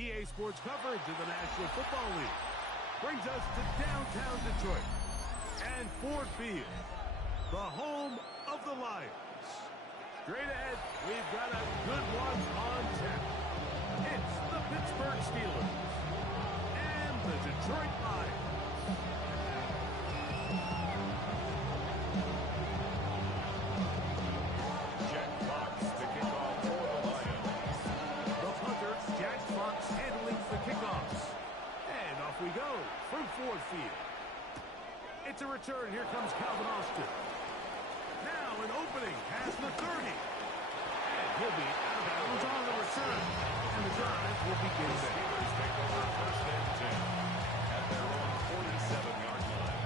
EA Sports coverage of the National Football League brings us to downtown Detroit and Ford Field, the home of the Lions. Straight ahead, we've got a good one on tap. It's the Pittsburgh Steelers and the Detroit Lions. We go from Ford Field. It's a return. Here comes Calvin Austin. Now an opening past the 30. And he'll be out of bounds on the return. And the drive will begin. The Steelers take over first and 10 at their own 47-yard line.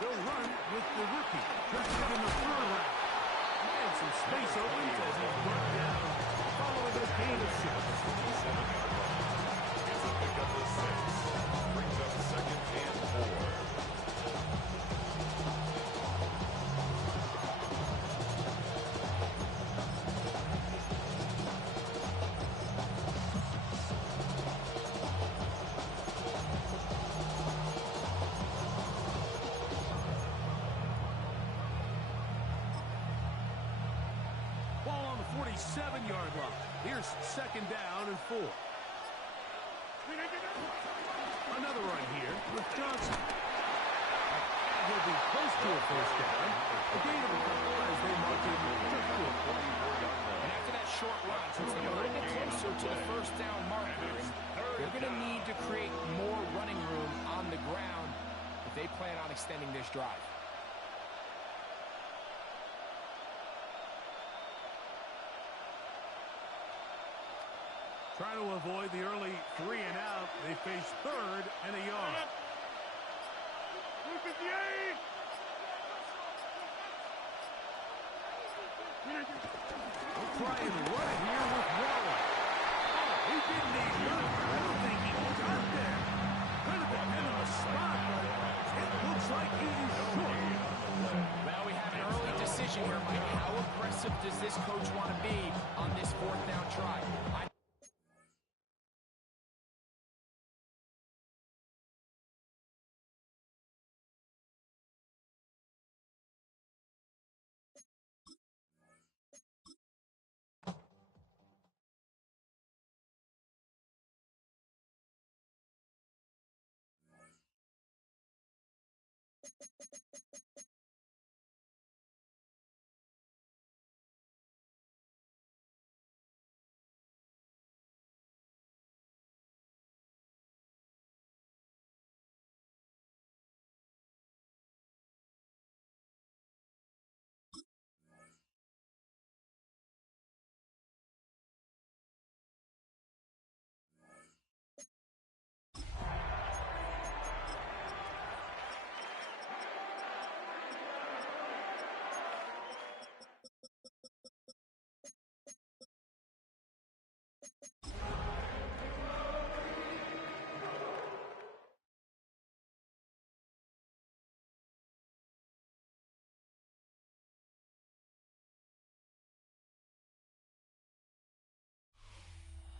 They'll run with the rookie, drafted in the third round. And some space opens as he's brought down following a gain of 6. 47-yard line. It's a pickup of 6. Brings up second and 4. Ball on the 47-yard line. Here's second down and 4. Another run here with Johnson. And he'll be close to a first down. A gain of a couple as they mark him to 4. And after that short run, since they're a little bit closer to the first down markers, they're going to need to create more running room on the ground if they plan on extending this drive. Trying to avoid the early 3 and out. They face third and a yard. We'll try and run it here with Waller. Oh, he didn't need one. I don't think he got there. Could have been in the spot, but it looks like he's short. Well, we have an early decision here, Mike. How aggressive does this coach want to be on this fourth down try?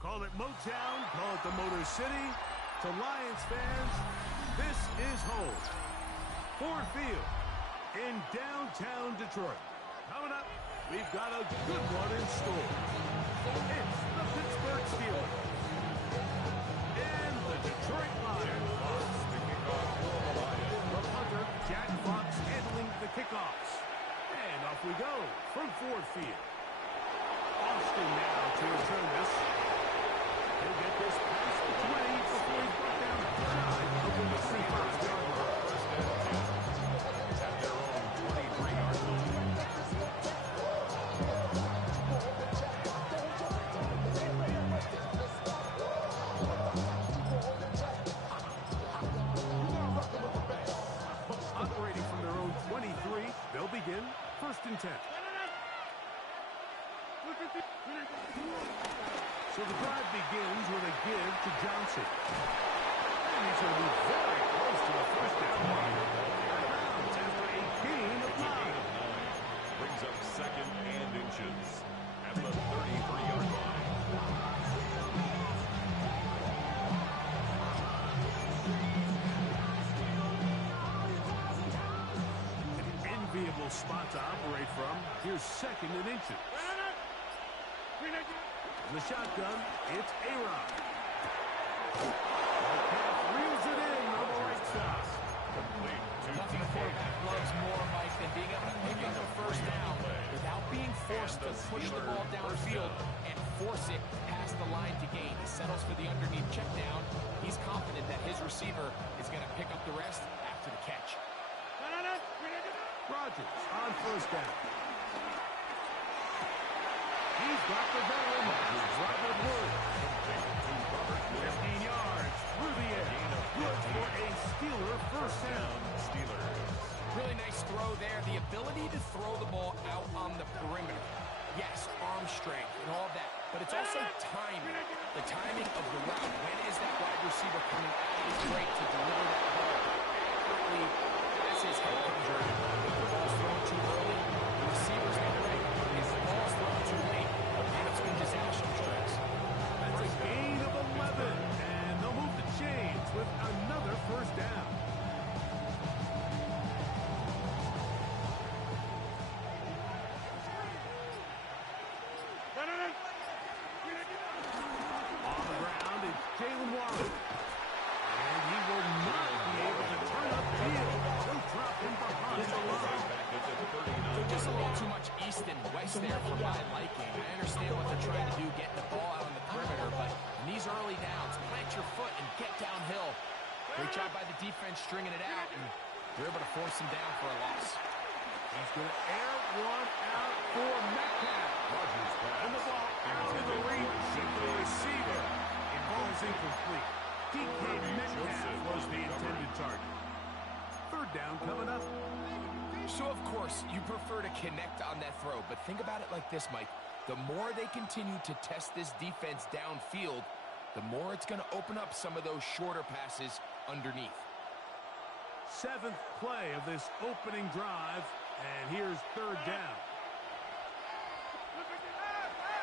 Call it Motown, call it the Motor City. To Lions fans, this is home. Ford Field in downtown Detroit. Coming up, we've got a good one in store. It's the Pittsburgh Steelers and the Detroit Lions. The kickoff for the Lions. The punter, Jack Fox, handling the kickoffs. And off we go from Ford Field. Austin now to return this. He'll get this past the 20 before he's brought down shy of the 35-yard line. First and 10 at their own 23-yard line. So the drive begins with a give to Johnson. And he's going to be very close to the first down line. After a gain of 9. Brings up second and inches at the 33-yard line. An enviable spot to operate from. Here's second and inches. The shotgun, it's A-Rod. Reels it in on the right side. Nothing a quarterback loves more, Mike, than being able to pick up a first down without being forced to push the ball downfield and force it past the line to gain. He settles for the underneath check down. He's confident that his receiver is going to pick up the rest after the catch. Rodgers on first down. He's got the veteran, Robert Wood. 15 yards through the air. Good for a Steeler first down. Really nice throw there. The ability to throw the ball out on the perimeter. Yes, arm strength and all that, but it's also timing. The timing of the route. When is that wide receiver coming out is great to deliver that ball accurately as his head comes around. If the ball's thrown too early, the receiver's not ready. If the ball's thrown too late, then it's been disastrous tracks. That's a gain of 11, and they'll move the chains with another first down. On the ground, it's Jalen Warren. And he will not be able to turn up field. He'll drop him behind the line. Just a little too much east and west there for my liking. I understand what they're trying to do, getting the ball out on the perimeter, but in these early downs, plant your foot and get downhill. Great job by the defense stringing it out, and they're able to force him down for a loss. He's going to air one out for Metcalf. And the ball out of the reach of the receiver. It falls incomplete. DK Metcalf was the intended target. Third down coming up. So, of course, you prefer to connect on that throw, but think about it like this, Mike. The more they continue to test this defense downfield, the more it's going to open up some of those shorter passes underneath. 7th play of this opening drive, and here's third down.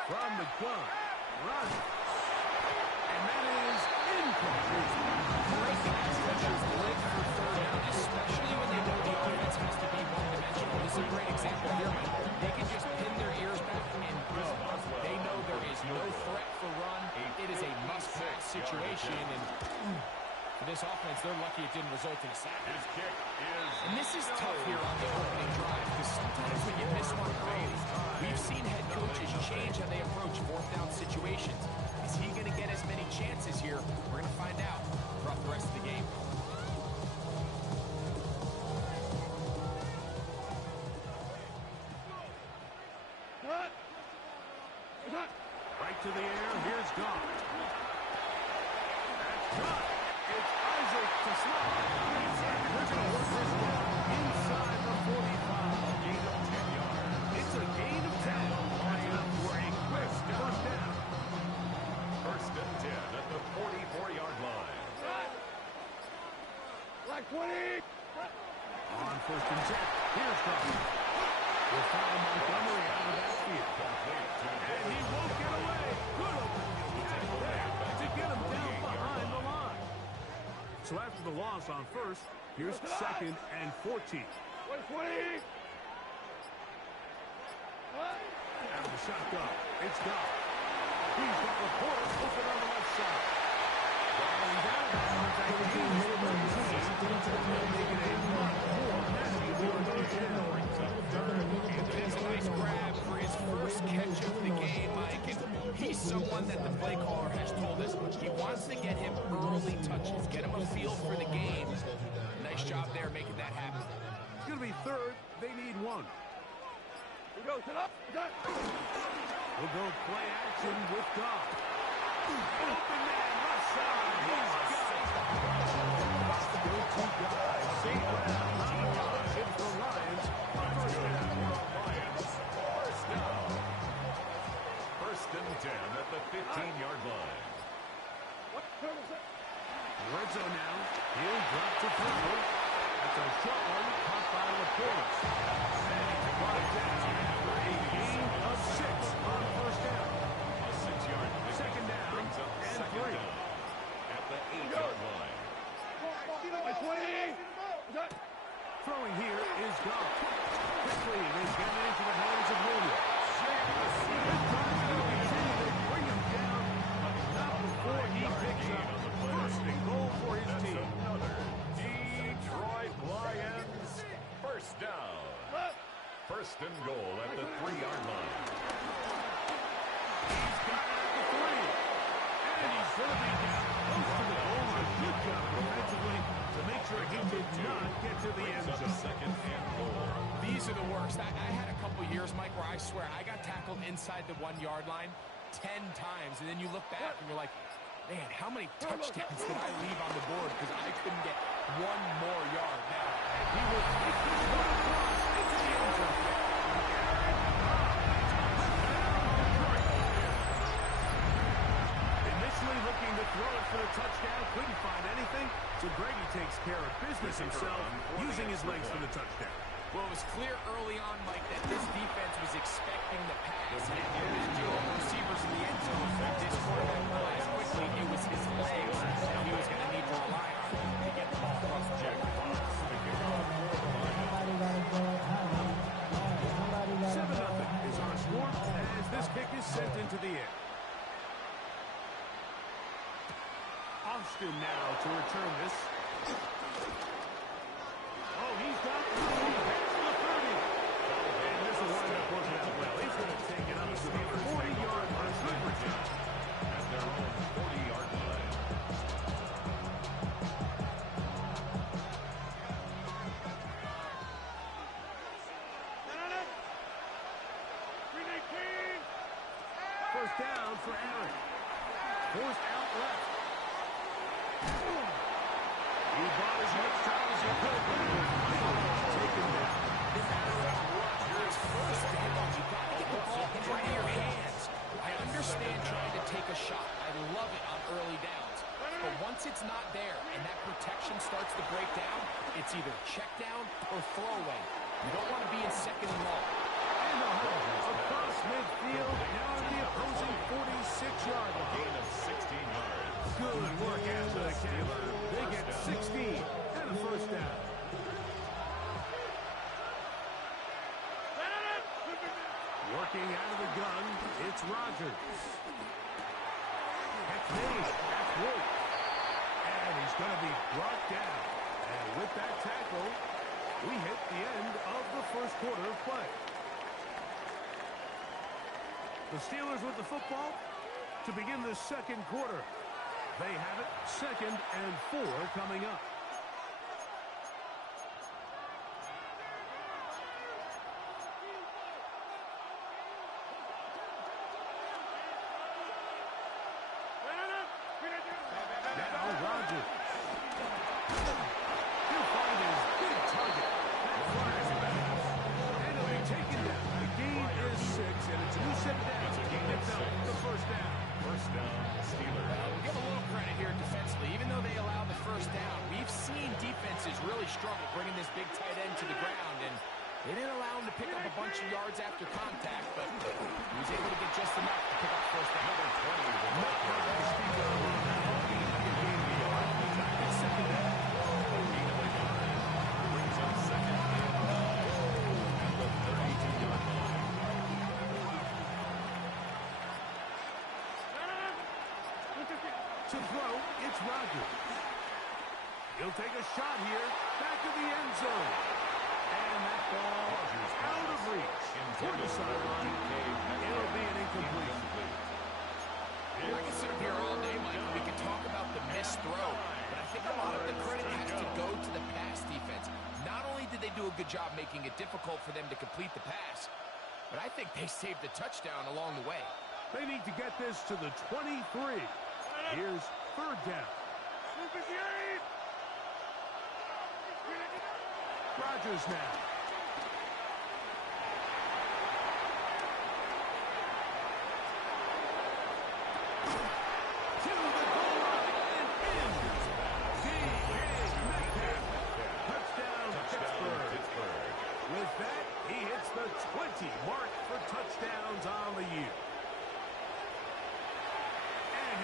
From the gun, Rodgers. And that is incomplete. Great pass rushers live for third down, especially when they know the offense has to be one-dimensional. This is a great example here, Mike. They can just pin their ears back and go. They know there is no threat for run. It is a must-pass situation, and for this offense, they're lucky it didn't result in a sack. And this is tough here on the opening drive, because sometimes when you miss one early, we've seen head coaches change how they approach fourth down situations. Is he going to get as many chances here? We're going to find out throughout the rest of the game. Right to the air, here's Goff. That's caught. It's Isaac to slide. They're going to work this down inside the 45. Gain of 10 yards. It's a gain of 10. Line up for a quick first down. First and 10 at the 44-yard line. Like 20. On first and 10. Here's Goff. We'll find Montgomery out of that field. And he won't get away. Good opening tackle there to get him down behind the line. So after the loss on first, here's second and 14. Out of the shotgun, it's Goff. He's got Laporte open on the left side. Driving down, making a lot more messy than It's a nice grab for his first catch of the game, Mike. And he's someone that the play caller has told us he wants to get him early touches, get him a feel for the game. Nice job there making that happen. It's going to be third. They need one. We'll go play action with Goff. Open man, left side. He's got it. Go-to guy. St. Brown on the line for Lions. First down. First and 10 at the 15-yard line. Red zone now. He'll drop to throw. That's a short one caught by Laporte. And he's brought down after a gain of 6 on first down. A 6-yard pickup Second down brings up and second 3. down at the 8-yard line. Throwing here is Goff. Quickly, they get it into the hands of Williams. This time they'll continue to bring him down, but not before he picks up first and goal for his That's team. another Detroit Lions first down. First and goal at the 3-yard line. He's got it at the 3. And he's going to be down close to the goal line. Good job defensively to make sure he did not get to the end zone. Second and goal. These are the worst. I had a couple years, Mike, where I swear I got tackled inside the 1-yard line 10 times. And then you look back and you're like, man, how many touchdowns did I leave on the board because I couldn't get one more yard? Now, He will take this one across into the end zone. Initially looking to throw it for the touchdown, couldn't find anything, so Grady takes care of business himself, using his legs for the touchdown. well, it was clear early on, Mike, that this defense was expecting the pass. And individual receivers in the end zone, this quarterback realized quickly it was his legs that he was going to need to rely on to get the ball across the check. 7-0 is our score as this kick is sent into the air. Austin now to return this. Oh, he's got room past the 30. And this will wind up working out well. He's going to take it up to the 40-yard line. Good return. At their own 40-yard line. First down for Aaron. Forced out left. He bought as much time as he could, but it was taken down. This Rodgers first down. You got to get the ball into your hands. I understand trying to take a shot. I love it on early downs. But once it's not there and that protection starts to break down, it's either check down or throwaway. You don't want to be in second and long. And the hole across midfield, now at the opposing 46-yard line. Gain of 16 yards. Good work after the camera. They get 16 and a first down. Working out of the gun, it's Rodgers. That's Hayes. That's Wolf. And he's going to be brought down. And with that tackle, we hit the end of the first quarter of play. The Steelers with the football to begin the second quarter. They have it, 2nd and 4 coming up. Now Rodgers. He'll find his big target. That flies back. And he'll be taken down. The gain is 6, and it's a new set down. It's a gain of 6. The first down. First down, Steelers. We'll give a little credit here defensively. Even though they allow the first down, we've seen defenses really struggle bringing this big tight end to the ground, and they didn't allow him to pick up a bunch of yards after contact, but he was able to get just enough to pick up first down. Number 20 is a Not much to speak of on that one. He gained the yard. It's second down. gain of a yard. Brings up second and 9 at the 32-yard line. To throw, it's Rodgers. He'll take a shot here. Back to the end zone. And that ball out of reach. Toward the sideline. It'll be an incompletion. I can sit up here all day, Mike, and we can talk about the missed throw, but I think a lot of the credit has to go to the pass defense. Not only did they do a good job making it difficult for them to complete the pass, but I think they saved the touchdown along the way. They need to get this to the 23. Here's 3rd down. Rodgers now.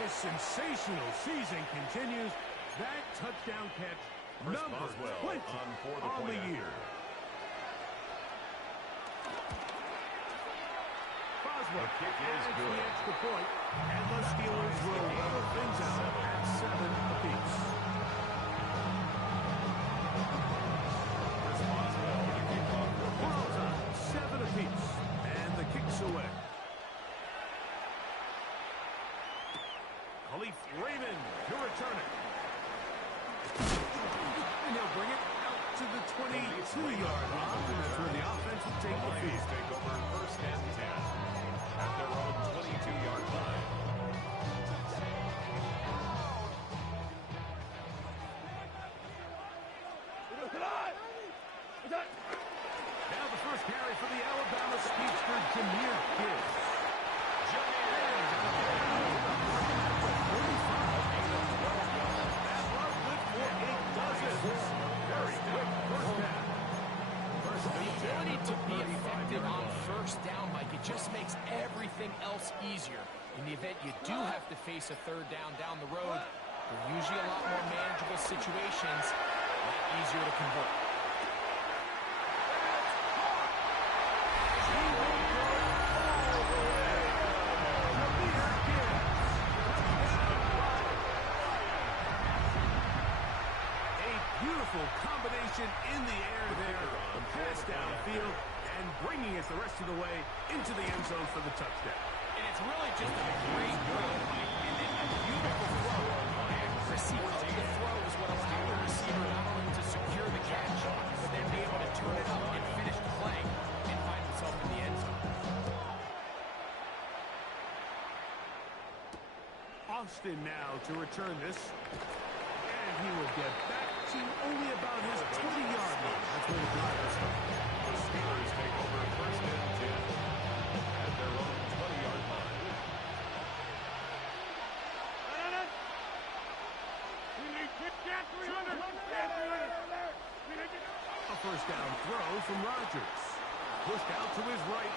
this sensational season continues. That touchdown catch, number 20 on the year. The kick is good. The extra point, and the Steelers will level things out at 7 apiece. We're all time, 7 apiece, and the kick's away. Khalif Raymond to return it. And he'll bring it out to the 22-yard line. That's where the offense will take the field. Take over first and 10. At their own 22-yard line. Now the first carry for the Alabama speedster, Jahmyr Gibbs. That love good for 8 dozens. Very quick first down. The ability to be effective on first down, Mike, it just makes everything else easier. In the event you do have to face a third down the road, they're usually a lot more manageable situations, a lot easier to convert. Beautiful combination in the air there, pass downfield, and bringing it the rest of the way into the end zone for the touchdown. And it's really just a great throw, Mike, and then a beautiful throw. The accuracy of the throw is what allowed the receiver not only to secure the catch, but then be able to turn it up and finish the play and find himself in the end zone. Austin now to return this. And he will get back to only about his 20-yard line. That's where the drive is. The Steelers take over first and 10 at their own 20-yard line. A first down throw from Rodgers. Pushed out to his right.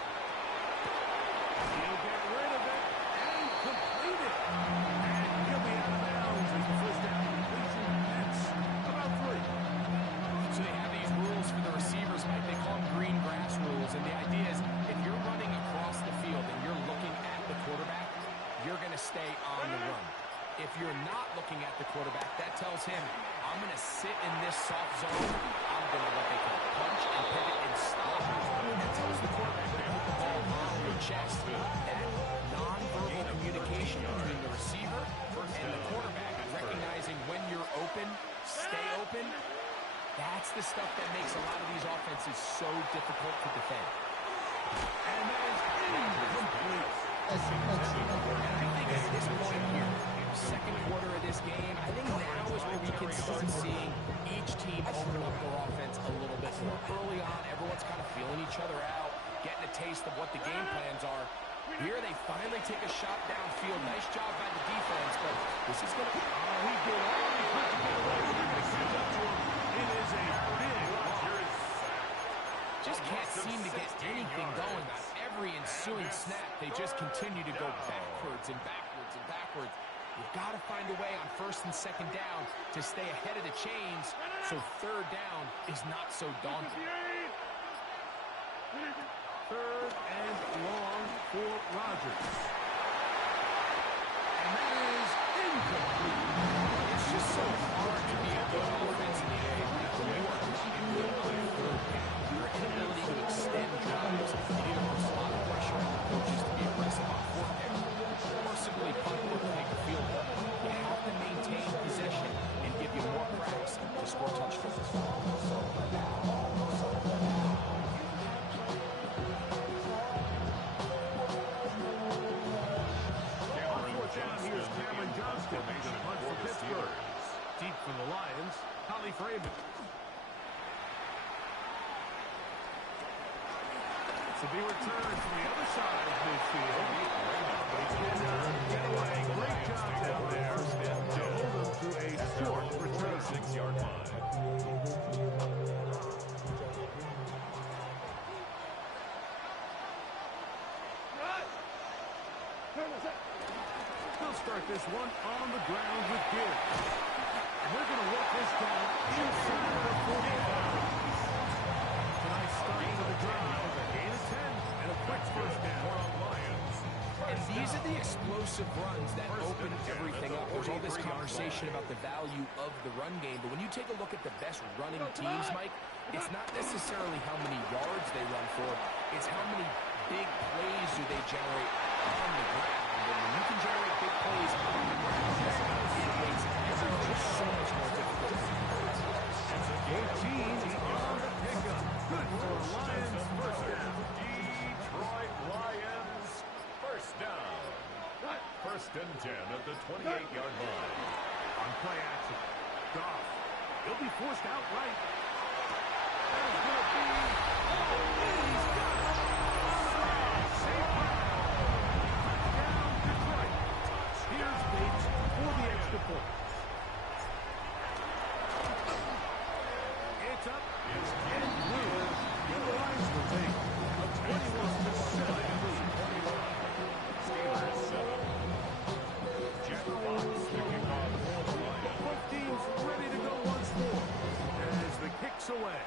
He'll get rid of it and complete it. And he'll be out of bounds as the first down completion. That's about 3. So they have these rules for the receivers, Mike. They call them green grass rules. And the idea is if you're running across the field and you're looking at the quarterback, you're going to stay on the run. If you're not looking at the quarterback, that tells him, I'm going to sit in this soft zone. I'm going to what they call punch and pivot and stop. That tells the quarterback to put the ball on your chest. That nonverbal communication between the receiver and the quarterback, recognizing when you're open, stay open, that's the stuff that makes a lot of these offenses so difficult to defend. And that is incomplete. And I think at this point here, second quarter of this game, I think now is where we can start seeing each team open up their offense a little bit more. Early on, everyone's kind of feeling each other out, getting a taste of what the game plans are. Here they finally take a shot downfield. Nice job by the defense, but this is going to be... He did all he could to get away with it. It is a big Rodgers. Just can't seem to get anything going on every ensuing snap. They just continue to go backwards and backwards and backwards. You've got to find a way on first and second down to stay ahead of the chains so third down is not so daunting. Third and long for Rodgers. And that is incomplete. It's just so hard to be a good offense in the NFL when you are not good on third down. Your inability to extend drives, you need to put a lot of pressure on the coaches to be aggressive on fourth down. Or simply punt or take a field goal. You have to maintain possession and give you more cracks to score touchdowns. Deep for the Lions, Khalif Raymond. To be returned from the other side of midfield. They cannot get away. Great job down there to hold them to a short return. 6-yard line. They'll start start this one on the ground with Gibbs. We're going to work this down inside the 45. Tonight's start to the drive. Gain of 10 and a quick first down. And these are the explosive runs that open everything up. There's all this conversation about the value of the run game, but when you take a look at the best running teams, Mike, it's not necessarily how many yards they run for, it's how many big plays do they generate on the ground. And when you can generate big plays on the ground, it makes everything so much more difficult. 18 is on the pickup. Good for Lions first down. Detroit Lions first down. First and 10 at the 28-yard line. On play action, Goff. He'll be forced out right. That is going to be... Oh, he's got it. Safe touchdown, Detroit. Here's Bates for the extra point. It's up. It's in blue. And the Lions will take a 21-7 lead. Steelers 7. Jack Fox kicking off for the Lions. Both teams ready to go once more as the kick's away.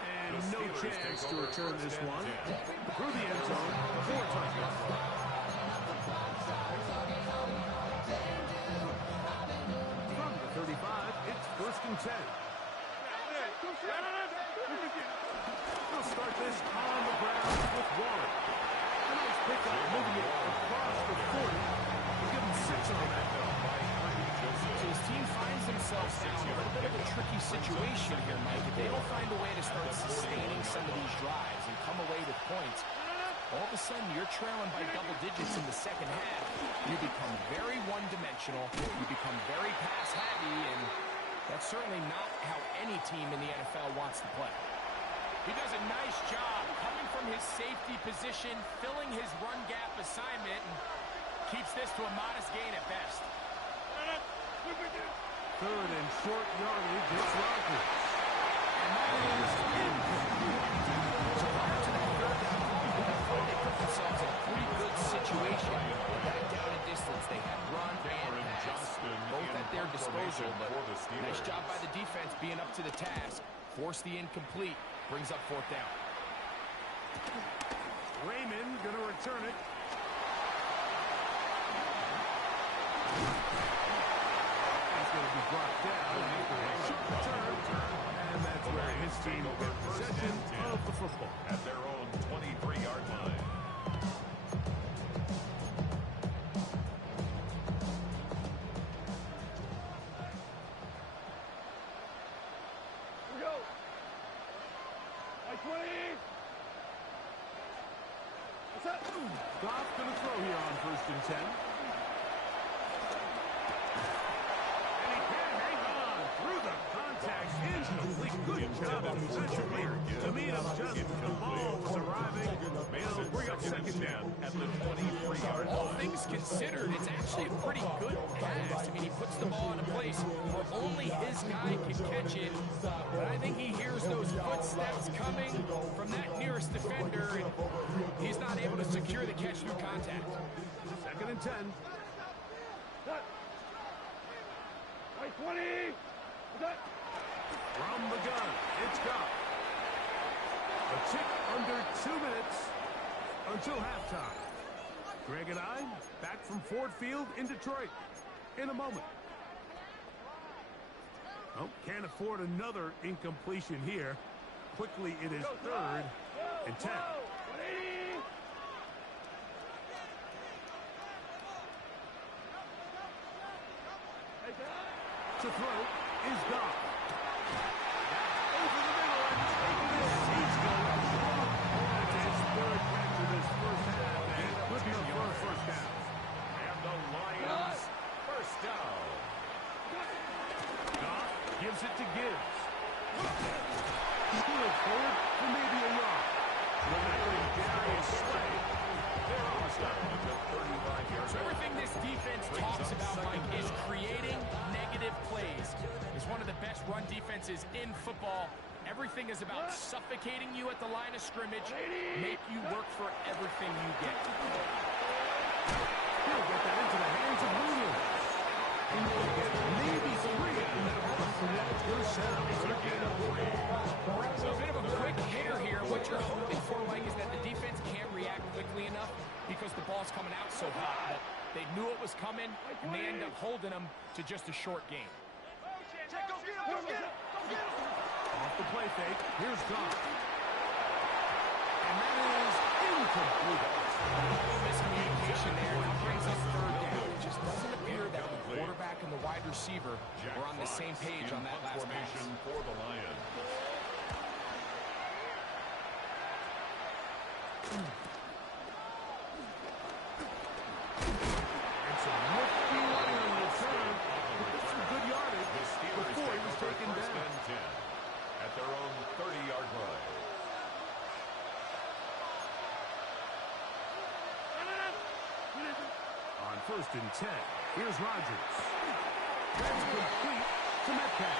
And no chance to return this one. Through the end zone, 4 touchdowns. From the 35, it's first and 10. We'll start this on the ground with Waller. A nice pickup, moving it across the 40. We'll give him 6 on that, though. So his team finds themselves in a little bit of a tricky situation here, Mike. If they don't find a way to start sustaining some of these drives and come away with points, all of a sudden you're trailing by double digits in the second half. You become very one-dimensional. You become very pass-heavy, and that's certainly not how any team in the NFL wants to play. He does a nice job coming from his safety position, filling his run gap assignment, and keeps this to a modest gain at best. Third and short yardage, it's Rodgers. And that is incomplete. So prior to that third down, they put themselves in a pretty good situation. That down and distance, they had run and pass, both at their disposal. But nice job by the defense being up to the task. Force the incomplete. Brings up 4th down. Raymond going to return it. He's going to be brought down after a short return. And that's where his team will get possession of the football. At their own 23-yard line. Goff going to throw here on first and 10. And he can hang on through the contact. Incomplete. Good job of possession here. To me, it was just the ball was arriving. They'll bring up second down at the 23-yard line. All things considered, it's actually a pretty good pass. I mean, he puts the ball in a place where only his guy can catch it. But I think he hears those footsteps coming from that nearest defender, and he's not able to secure the catch through contact. Second and 10. From the gun, it's Goff. A tick under 2 minutes until halftime. Greg and I back from Ford Field in Detroit in a moment. Oh, can't afford another incompletion here. Quickly, it is 3rd and 10. To throw is Goff. Over the middle and taking this. He's going long. That's his 3rd catch of this first half. And good enough for a first down. And the Lions first down. Goff gives it to Gibbs. Steal it forward for maybe a yard. Darius Slay. They're almost down at the 35-yard So everything this defense talks about, Mike, is creating negative plays. It's one of the best run defenses in football. Everything is about suffocating you at the line of scrimmage, make you work for everything you get. because the ball's coming out so hot. But they knew it was coming, and they end up holding them to just a short game. Off the play fake. Here's John. And that is incomplete. Miscommunication there. Now brings us third down. It just doesn't appear that the quarterback and the wide receiver were on the same page on that last pass. For the Lions. It's a nifty running on the return. Some good yardage before he was taken down. At their own 30-yard line. On 1st and 10, here's Rodgers. That's complete to Metcalf.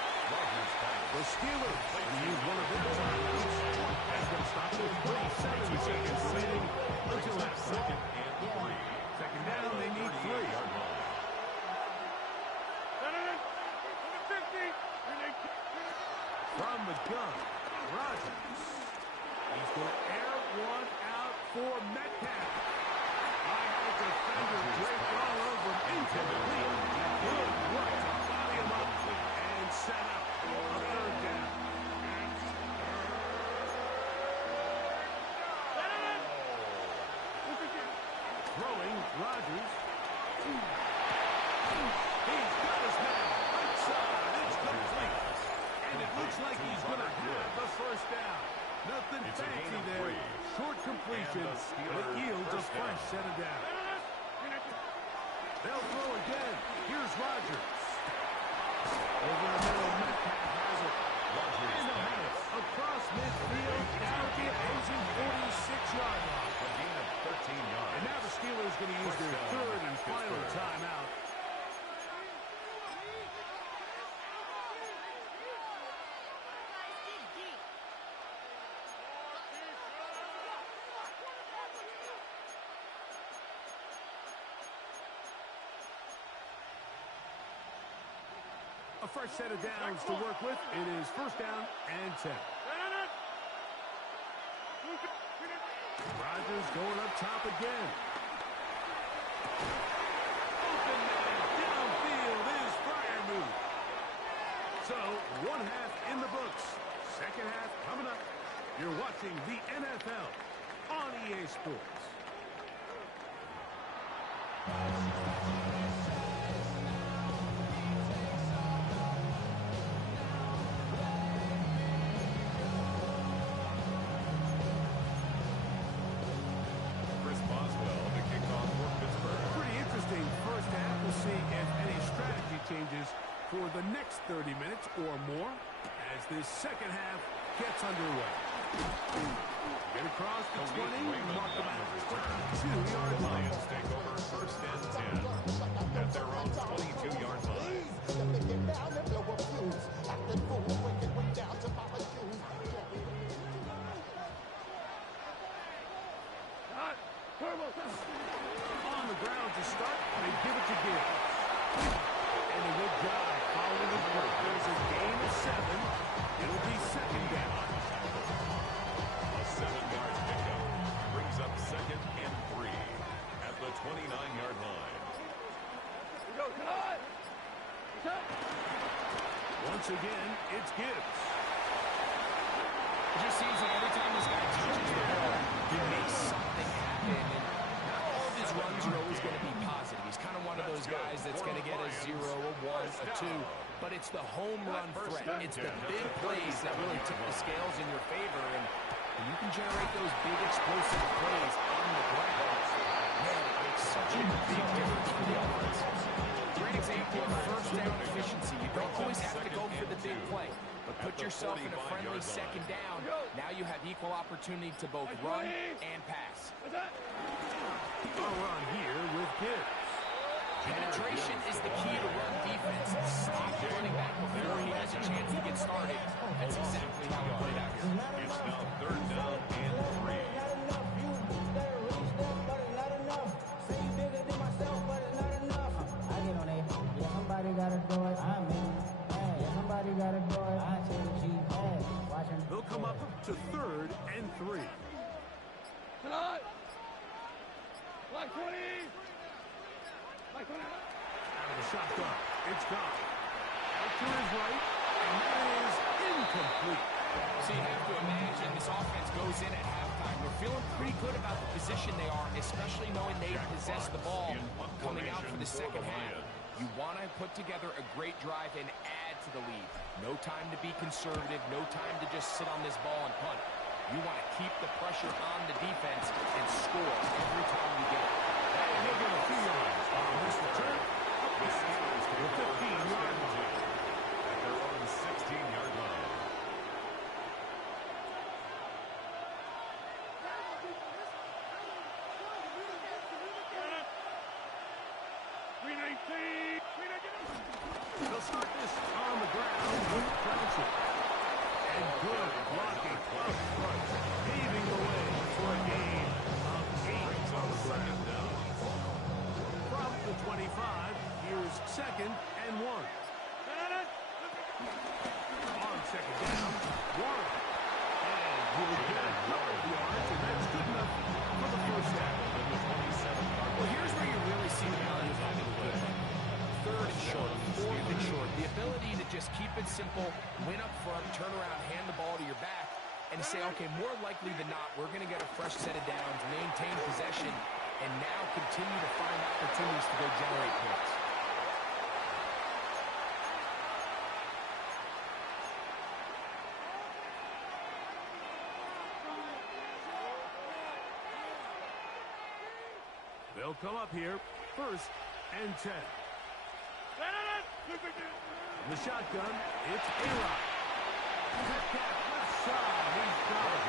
The Steelers use one of their timeouts. That's going to stop with 27 seconds remaining until halftime. Second down, they need 3. From the gun, Rodgers. He's going to air one out for Metcalf. I had a defender draped all over him. Incomplete. Good work to body him up and set up a third down. Throwing, Rodgers. He's got his man right side. It's complete. And it looks like he's going to have the first down. Nothing fancy there. Short completion, but it yields a fresh set of downs. They'll throw again. Here's Rodgers. Over the middle, Metcalf has it. And the pass across midfield down to the opposing 46-yard line. A gain of 13 yards. And now the Steelers going to use their third and final timeout. A fresh set of downs to work with. It is 1st down and 10. Rodgers going up top again. Open man downfield is Freiermuth. So, 1 half in the books. Second half coming up. You're watching the NFL on EA Sports. Changes for the next 30 minutes or more as this second half gets underway. Get across the 20, mark them out at 2-yard line. Lions take over 1st and 10 at their own 22-yard line. On the ground to start, they give it to Gibbs. And a good job following the work. There's a gain of 7. It'll be 2nd down. A 7-yard pickup brings up 2nd and 3 at the 29-yard line. Once again, it's Gibbs. It just seems like every time this guy touches the ball, he makes something happen. And not all of his runs are always going to be positive. He's kind of one of those guys that's going to get a 0, a 1, a 2. But it's the home run threat. It's the big plays that really tip the scales in your favor. And when you can generate those big explosive plays on the ground, man, it makes such a big difference for the offense. Great example of 1st down efficiency. You don't always have to go for the big play. But put yourself in a friendly 2nd down. Now you have equal opportunity to both run and pass. A run here with Gibbs. Penetration is the key to run defense. Stop running back before he has a chance to get started. That's exactly how it played out here. It's now 3rd down and 3. Somebody gotta do it. I mean, hey, somebody gotta do it. I change G. Hey, watching. They'll come up to 3rd and 3. Out of the shotgun. It's gone. Out to his right, and that is incomplete. So you have to imagine this offense goes in at halftime. They're feeling pretty good about the position they are, especially knowing they possess the ball coming out for the second half. You want to put together a great drive and add to the lead. No time to be conservative. No time to just sit on this ball and punt. You want to keep the pressure on the defense and score every time you get it. And he'll get a few yards on this return. The Steelers take the 15-yard line at their own 16-yard line. They'll start this on the ground with Johnson. And good blocking up front, paving the way for a gain of 8 on the second down. From the 25, here's 2nd and 1. On 2nd down, 1. And he'll get a couple of yards, and that's good enough for the first down. Well, here's where you really see the value of having a good run. 3rd and short, 4th and short. The ability to just keep it simple, win up front, turn around, hand the ball to your back, and say, okay, more likely than not, we're going to get a fresh set of downs, maintain possession, and now continue to find opportunities to go generate points. They'll come up here, 1st and 10. The shotgun, it's A-Rod. Left side, he's got it.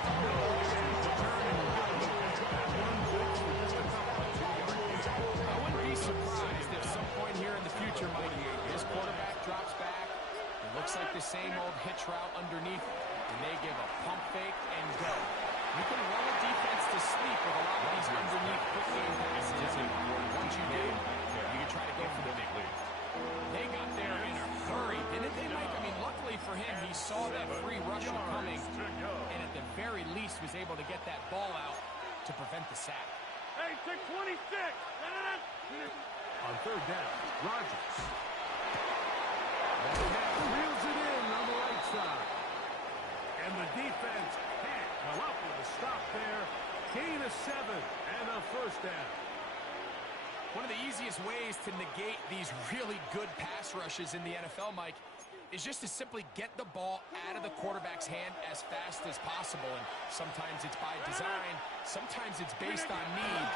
And no chance to turn and go. One good for just a couple of 2-yard gains. I wouldn't be surprised if some point here in the future, Mike, this quarterback drops back. It looks like the same old hitch route underneath, and they give a pump fake and go. You can run a defense to sleep with a lot of these underneath quick game passes, and once you do, you can try to go for the big lead. They got there in a hurry, didn't they, Mike? I mean, luckily for him, he saw that free rusher coming, and at the very least was able to get that ball out to prevent the sack. Hey, 626! On 3rd down, Rodgers. Reels it in on the right side. And the defense can't come up with a stop there. Gain of 7 and a first down. One of the easiest ways to negate these really good pass rushes in the NFL, Mike, is just to simply get the ball out of the quarterback's hand as fast as possible. And sometimes it's by design, sometimes it's based on need.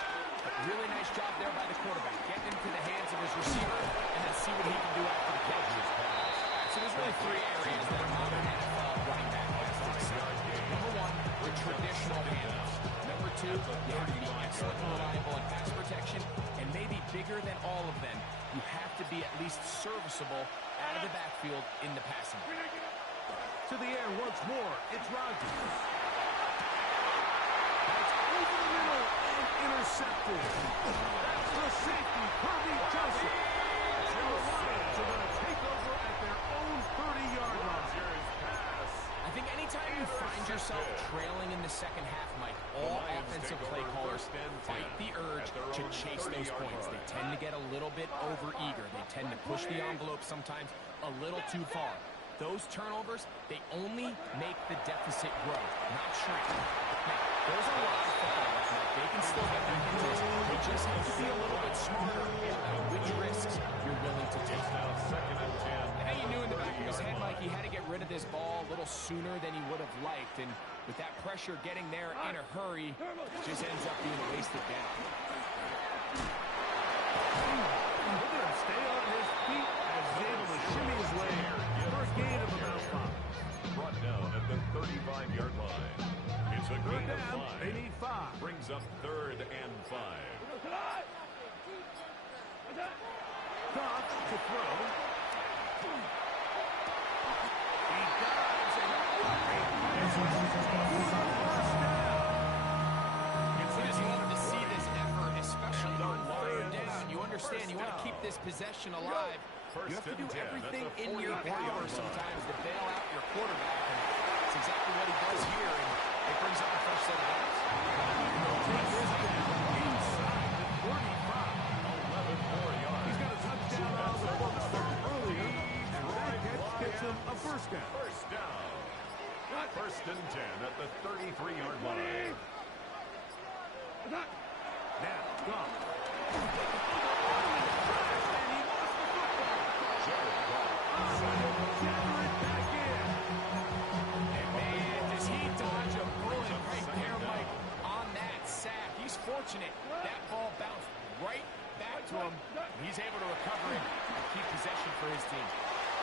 But really nice job there by the quarterback, getting into the hands of his receiver and then see what he can do after the catch. So there's really 3 areas that a modern NFL running back has to excel. Number 1, the traditional handoffs. Number 2, you have to be excellent and reliable in pass protection. And maybe bigger than all of them, you have to be at least serviceable out of the backfield in the passing game. To the air once more, it's Rodgers. That's over the middle and intercepted. That's the safety, Kirby Joseph. And the Lions are going to take over at their own 30-yard line. I think anytime you find yourself trailing in the second half, Mike, all offensive play callers fight the urge to chase those points. They tend to get a little bit over-eager. They tend to push the envelope sometimes a little too far. Those turnovers, they only make the deficit grow, not shrink. Now, there's a lot of footballers now. They can still get back into this. They just have to be a little bit smarter about which risks you're willing to take. Now 2nd and 10. And he knew in the back of his head, Mike, he had to get rid of this ball a little sooner than he would have liked. And with that pressure getting there in a hurry, it just ends up being wasted down. Look at him stay on his feet as he's able to shimmy his way for a gain of about 5. Brought down at the 35-yard line. It's a gain of 5. They need 5. Brings up 3rd and 5. Goff to throw. He dives and You just love to see this effort, especially on 3rd down. You understand, you want to keep this possession alive. You have to do everything in your power sometimes to bail out your quarterback. And that's exactly what he does here, and it brings up a fresh set of downs. take this down inside Now, Goff. And he lost the football. Gather it back in. And man, does he dodge a bullet right there, Mike, on that sack. He's fortunate. That ball bounced right back to him. He's able to recover it and keep possession for his team.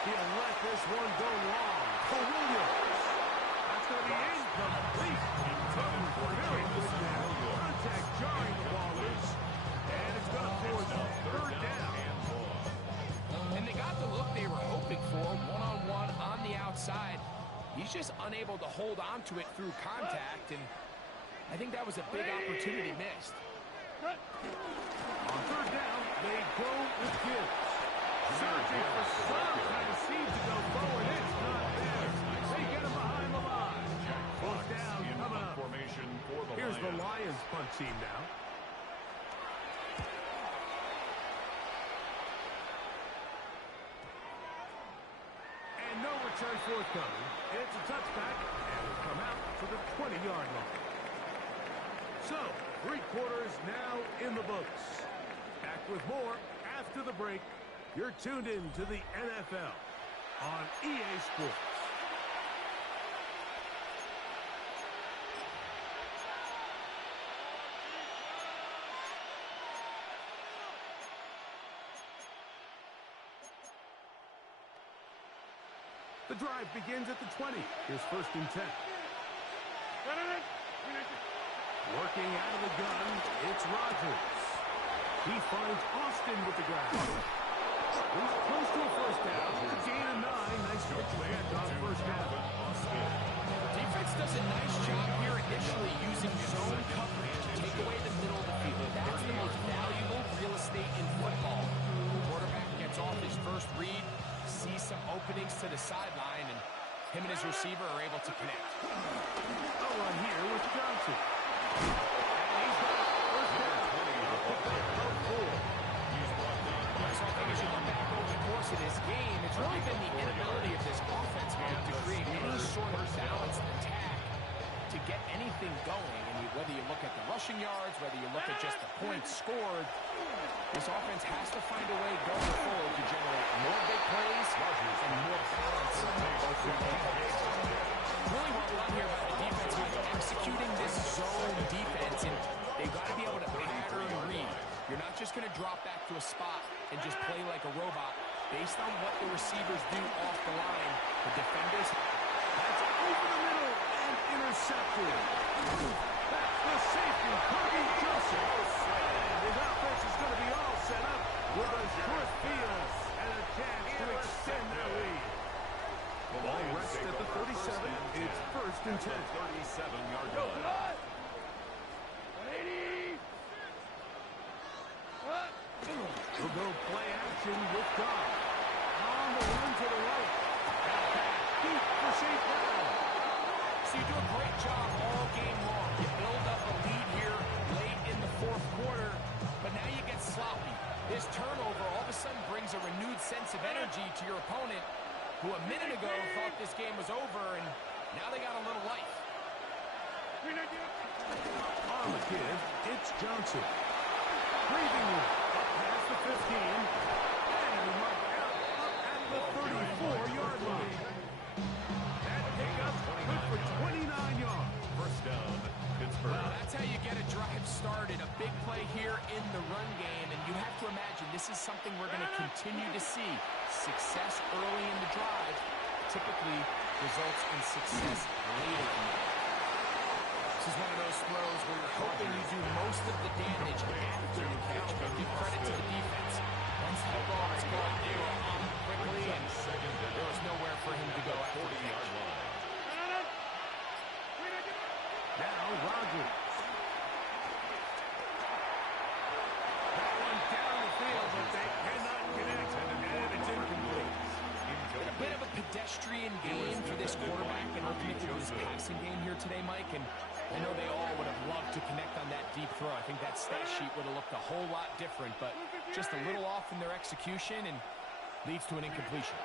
He'll let this one go long. For Williams. That's going to be incomplete. Very good now. Contact jarring the ball loose. And it's going to force third down. And they got the look they were hoping for, one-on-one on the outside. He's just unable to hold on to it through contact, and I think that was a big opportunity missed. On third down, they go with Gibbs. Searching for some kind of seed to go forward. It's not there. They get him behind the line. Fourth down coming up. Here's the Lions punt team now. And no return forthcoming. It's a touchback, and will come out to the 20-yard line. So, 3 quarters now in the books. Back with more after the break. You're tuned in to the NFL on EA Sports. The drive begins at the 20. Here's 1st and 10. Working out of the gun, it's Rodgers. He finds Austin with the grab. He's close to a first down. Gain of 9. Nice to get on first down. Defense does a nice job here initially using zone coverage to take away the middle of the field. That's the most valuable real estate in football. The quarterback gets off his first read, sees some openings to the sideline, and him and his receiver are able to connect. A run here with Johnson. And he's got first down. So I think as you look back over the course of this game, it's really been the inability of this offense, Mike, to create any sort of balanced attack to get anything going. And whether you look at the rushing yards, whether you look at just the points scored, this offense has to find a way going forward to generate more big plays and more balance. Really well done here by the defense, Mike, executing this zone defense, and they've got to be able to pattern read. You're not just going to drop back to a spot and just play like a robot. Based on what the receivers do off the line, the defenders... That's over the middle and intercepted. That's the safety, Kobe Joseph. And his offense is going to be all set up with a short field and a chance to extend their lead. The ball rests at the 37. It's 1st and 10. 37-yard line. We'll go play action with Goff. On the run to the right. Deep for St. Brown. So you do a great job all game long. You build up a lead here late in the 4th quarter, but now you get sloppy. This turnover all of a sudden brings a renewed sense of energy to your opponent, who a minute ago thought this game was over, and now they got a little life. On the kid, it's Johnson. Breathing room. Up past the 15. And marked out up at the 34-yard line. That pickup good for 29 yards. First down, Pittsburgh. Well, that's how you get a drive started. A big play here in the run game, and you have to imagine this is something we're going to continue to see. Success early in the drive typically results in success later in the drive. This is one of those throws where you're hoping you do most of the damage after the catch, but give credit to the defense. Once the ball is gone, they were on quickly, and there was nowhere for him to go after the catch. Now Rodgers. That one down the field, but they cannot connect, and it's incomplete. A bit of a pedestrian game for this quarterback and ultimately this passing game here today, Mike, and I know they all would have loved to connect on that deep throw. I think that stat sheet would have looked a whole lot different, but just a little off in their execution and leads to an incompletion.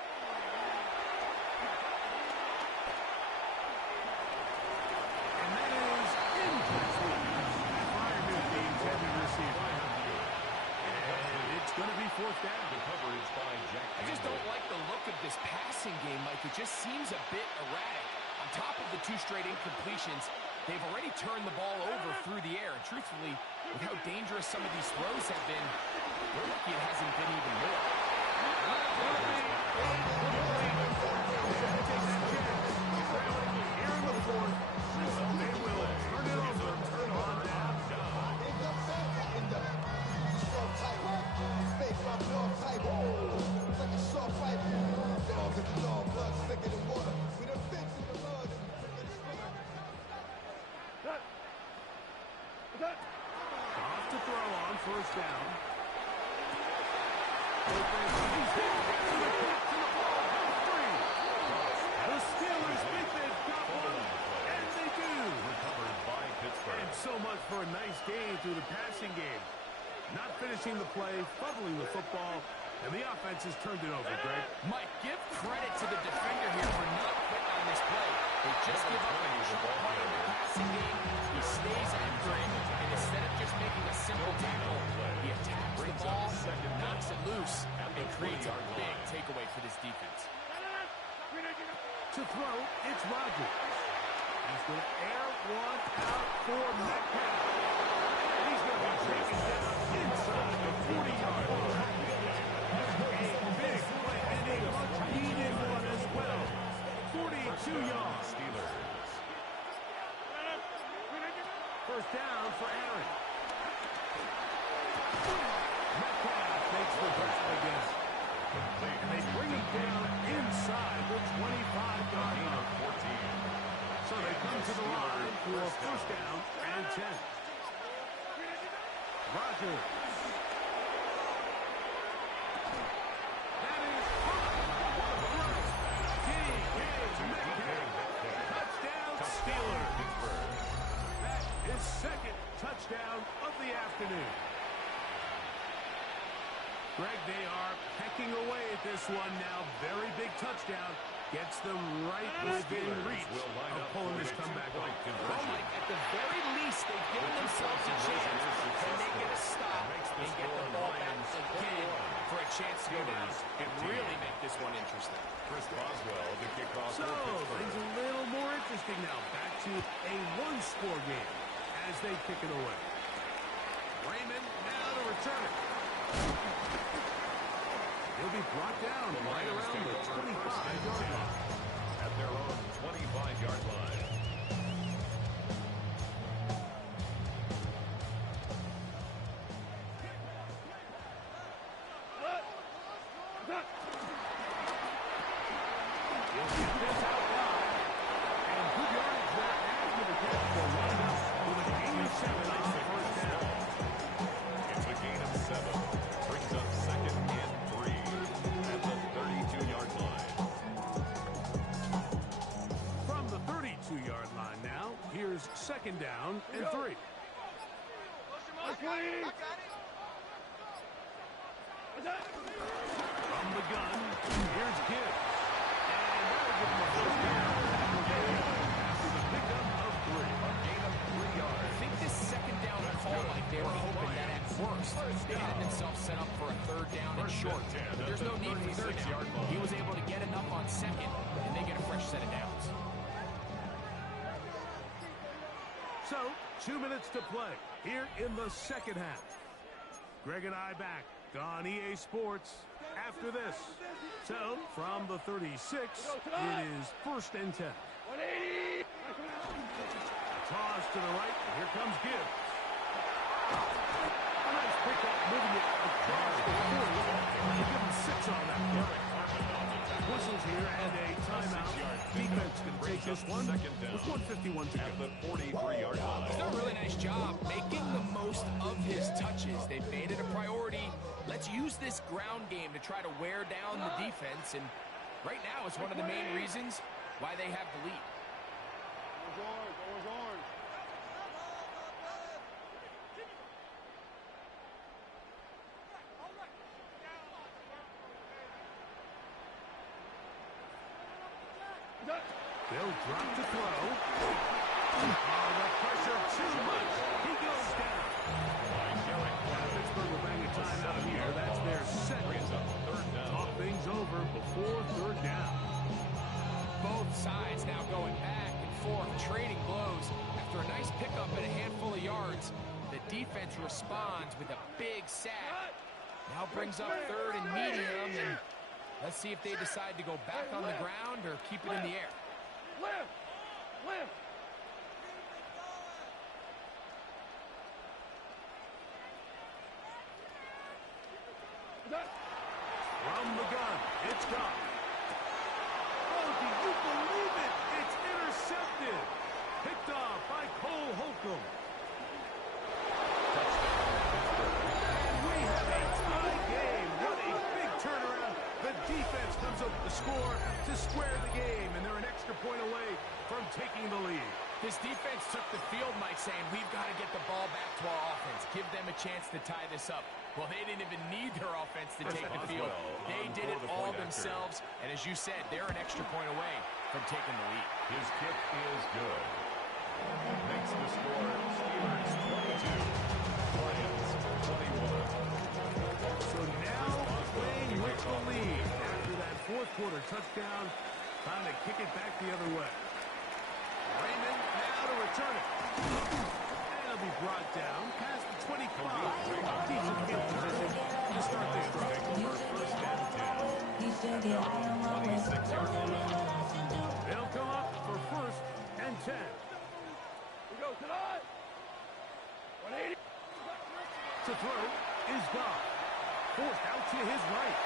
And that is incomplete. Fire new team's heavy receiver. it just seems a bit erratic. On top of the 2 straight incompletions, they've already turned the ball over through the air. And truthfully, with how dangerous some of these throws have been, we're lucky it hasn't been even more. Here in the fourth, they will turn it over on down. Off to throw on first down. The Steelers think they've got one, and they do. Recovered by Pittsburgh. And so much for a nice game through the passing game. Not finishing the play, fumbling the football, and the offense has turned it over, Greg. Mike, give credit to the defender here for not quitting on this play. They just give up a short play in the passing game. He stays after it, and instead of just making a simple tackle, he attacks the ball, knocks it loose, and creates a big takeaway for this defense. To throw, it's Rodgers. He's going to air one out for Metcalf. He's going to be taken down inside the 40-yard line. A big play and a much-needed one as well. 42 yards. Steelers. First down for Aaron. Metcalf makes the first again. And they bring it down inside the 25-yard line. 14. So they come to the line for first down and 10. Rodgers. That is touchdown Steelers. That is second touchdown of the afternoon. Greg, they are pecking away at this one now. Very big touchdown. Gets them right within reach of pulling this comeback off. Well, Mike, at the very least, they've given themselves a chance. Can they get a stop and get the ball back again for a chance to go down and really make this one interesting? Chris Boswell to kick off. So, things a little more interesting now. Back to a one-score game as they kick it away. Raymond now to return it. He'll be brought down right around the 25-yard line. At their own 25-yard line. He'll get this out wide. And good yardage there after the catch for London with a gain of 7 on the first down. It's a gain of 7. Brings up second and 3 at the 32-yard line. From the 32-yard line now, here's second down and 3. From the gun, here's Gibbs. And that'll give him a first down after the pickup of 3. A gain of 3 yards. I think this second down call, like they were hoping that at worst, they had themselves set up for a third down and short. But there's no need for third down. He was able to get enough on second, and they get a fresh set of downs. So, 2 minutes to play here in the second half. Greg and I back on EA Sports after this. So, from the 36, it is first and 10. Toss to the right. Here comes Gibbs. A nice pickup, moving it across the 40. They give him 6 on that play. Whistles here and a timeout. Defense can take this one with 1:51 to go. At the 43-yard line. He's done a really nice job making the most of his touches. They've made it a priority. Let's use this ground game to try to wear down the defense. And right now, it's one of the main reasons why they have the lead. They'll drop to throw. Oh, the pressure too much. He goes down. Pittsburgh will bang a timeout here. That's their second. Talk things over before third down. defense responds with a big sack. Now brings up third and medium, and let's see if they decide to go back on the ground or keep it in the air. From the gun, it's gone. Oh, do you believe it? It's intercepted. Picked off by Cole Holcomb. And we have a tie game. What a big turnaround. The defense comes up with the score to square the game, and they're an extra point away from taking the lead. This defense took the field, Mike, saying we've got to get the ball back to our offense, give them a chance to tie this up. Well, they didn't even need their offense to take the field. They did it all themselves, and as you said, they're an extra point away from taking the lead. His kick is good. Makes the score Steelers 22, Lions 21. So now playing with the lead after that fourth quarter touchdown, trying to kick it back the other way. Raymond now to return it. And it'll be brought down past the 25. Decent field position to start this drive. First and 10. 26-yard line. They'll come up for first and 10. We go tonight. 180. To throw is Goff. Forced out to his right.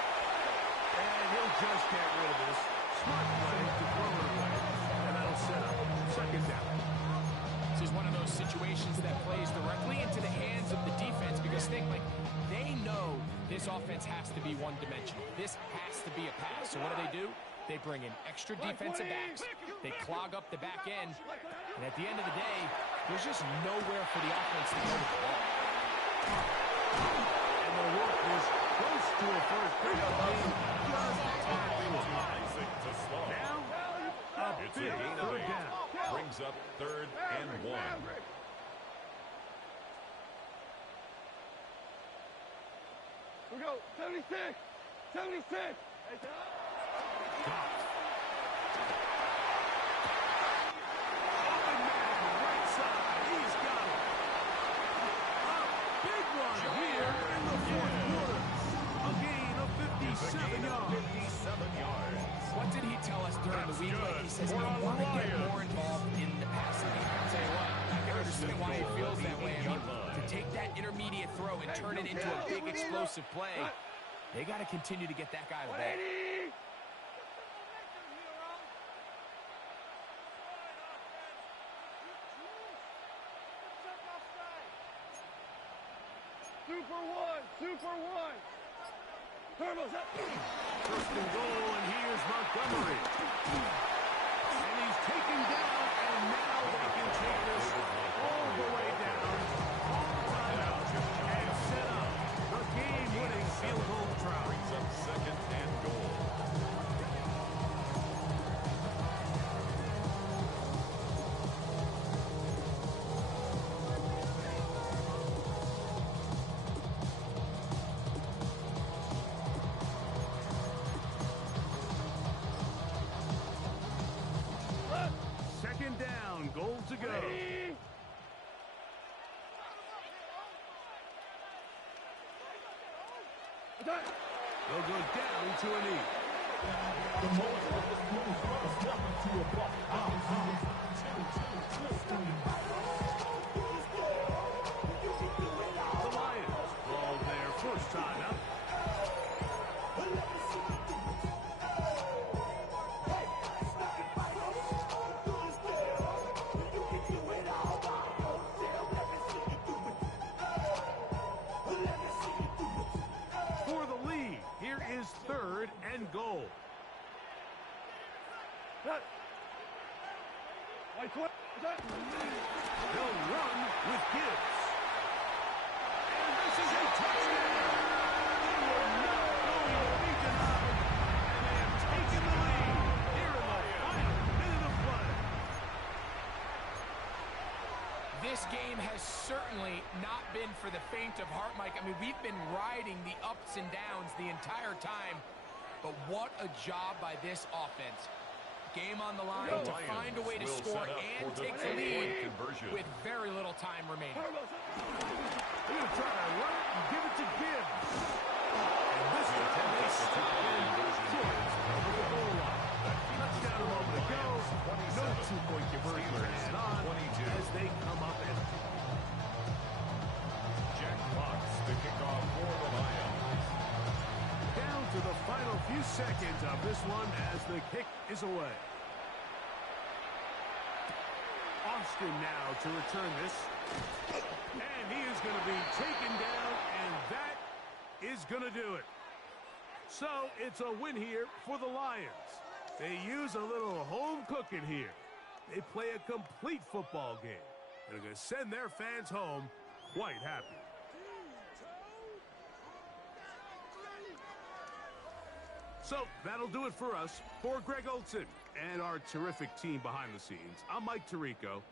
And he'll just get rid of this. Smart play to throw it away. And that'll set up second down. This is one of those situations that plays directly into the hands of the defense because think, like, they know this offense has to be one-dimensional. This has to be a pass. So what do? They bring in extra defensive backs. They clog up the back end. And at the end of the day, there's just nowhere for the offense to go with the ball. And the work was close to a first down. Now, a It's big a gain of third 8. down. Brings up third and 1. We go 76. 76. Open man, right side. He's got it. A big one here in the fourth quarter. A gain of 57 yards. 57 yards. What did he tell us during the week? Like, he says, I want to get more involved in the passing game. I'll tell you what, I can understand why he feels that way. I mean, to take that intermediate throw and turn it into a big explosive play, they got to continue to get that guy the ball. 180. Super one. Turbos up. First and goal, and here's Montgomery. And he's taken down, and now they can take this all the way down, time out, and set up the game-winning field goal try. Brings up second and goal. Second down, goal to go. They'll go down to a knee. The Lions roll their first time out. For the lead, here is third and goal. They'll run with Gibbs. And this is a touchdown. They were not going to be denied. And they have taken the lead here in the final minute of play. This game has certainly not been for the faint of heart, Mike. I mean, we've been riding the ups and downs the entire time. But what a job by this offense. Game on the line The to Lions find a way to will score set up and for the take the two-point lead conversion. with very little time remaining. They're going to try to run it and give it to Gibbs. And this time they stop him short of the goal line. Touchdown a moment ago. No two-point conversion to add on as they come up empty. Jack Fox, the kickoff for the Lions. Down to the final few seconds of this one as the kick is away. Austin now to return this. And he is going to be taken down, and that is going to do it. So it's a win here for the Lions. They use a little home cooking here. They play a complete football game. And they're going to send their fans home quite happy. So that'll do it for us. For Greg Olson and our terrific team behind the scenes, I'm Mike Tirico.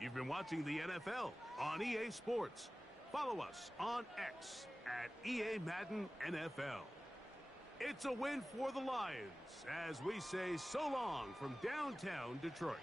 You've been watching the NFL on EA Sports. Follow us on X at EA Madden NFL. It's a win for the Lions as we say so long from downtown Detroit.